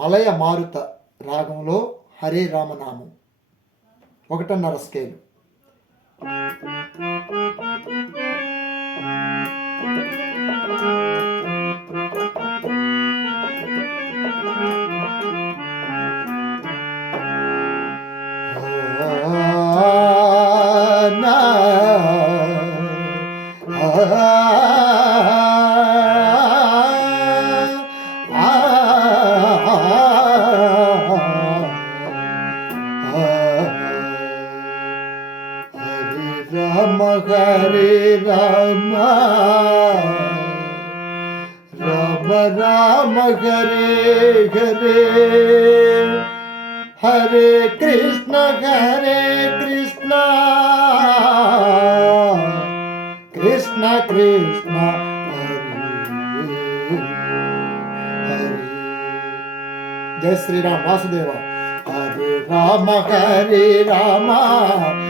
మలయ మారుత రాగంలో హరే రామనామం ఒకటిన్నర స్కేలు రామ హరి రామ రామ రామ హరే హరే హరే కృష్ణ హరే కృష్ణ కృష్ణ కృష్ణ హరే హరే జయ శ్రీరామ్ వాసుదేవ హరే రామ హరే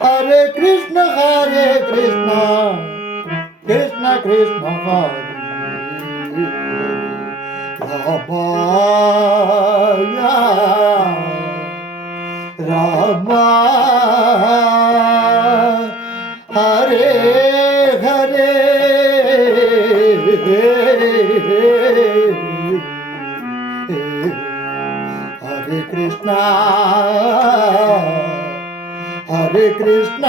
హరే కృష్ణ హరే కృష్ణ కృష్ణ కృష్ణ హరే రామ హరే హరే హరే కృష్ణ హరే కృష్ణ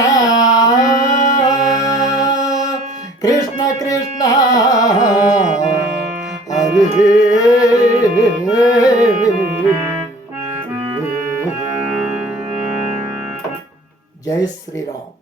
కృష్ణ కృష్ణ హరే జై శ్రీరామ్